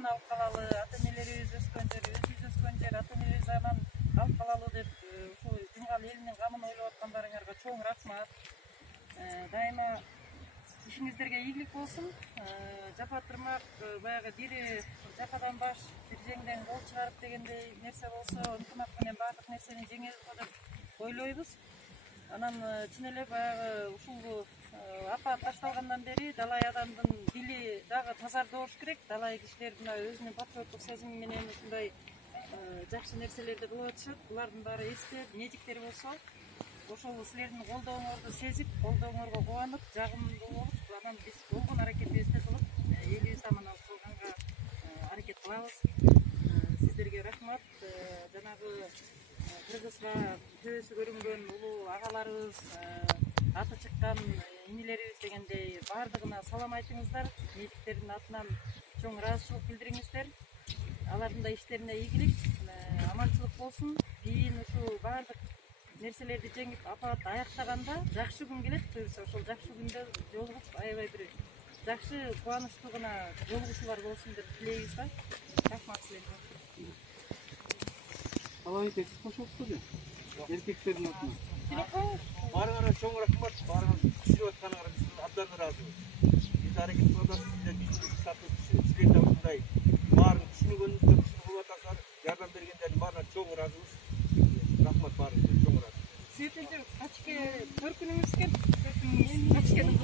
заман алып калалы, ата-энелерибиз өскөн жер, өзүбүз өскөн жер, ата-энебиз заман алып калалы деп ушул Жумгал элинин камын ойлоп аткандарыңарга чоң рахмат. Дайыма ишиңиздерге ийгилик болсун. Жапа турмак баягы бири жападан баш, бир жеңден кол чыгарып дегендей нерсе болсо, ынтымак менен баардык нерсени жеңебиз го деп ойлойбуз. Анан чын эле баягы ушул апат башталгандан бери далай адамдын дили дагы тазарды болуш керек. Далай кишилер мына өзүнүн патриоттук сезими менен ушундай жакшы нерселерди кылып атышат. Булардын баары эстеп, нежиктери болсо, ошол силердин колдооңорду сезип, колдооңорго кубанып, жагымдуу болуп, анан биз болгон аракетибизди кылып, элибиз аман алып калганга аракет кылабыз. Сиздерге рахмат. Жанагы кыргызга төбөсү көрүнгөн улуу агаларыбыз, аты чыккан инилерибиз дегендей баардыгына салам айтыңыздар. Медиктердин атынан чоң ыраазычылык билдириңиздер. Алардын да иштерине ийгилик, аманчылык болсун. Кийин ушул баардык нерселерди жеңип апат аяктаганда жакшы күн келет. Буюрса ошол жакшы күндө жолугуп, аябай бир жакшы кубанычтуу гана жолугушуулар болсун деп тилейбиз да. Рахмат силерге. Алай айтасыз, кошулупту эркектердин атынан. Барыңарга чоң рахмат. Барыңар түшүрүп атканыңарга биз абдан ыраазыбыз. Биз аракет кылып атабыз, силер да ушундай баарын түшүнгөнүбүздө болуп атасыздар, жардам бергендердин баарына чоң ыраазыбыз. Рахмат баарыңызга, чоң ыраазы. Сиздердин ачке 4 күнүңүз келди. 4 күнүңүз ачкенин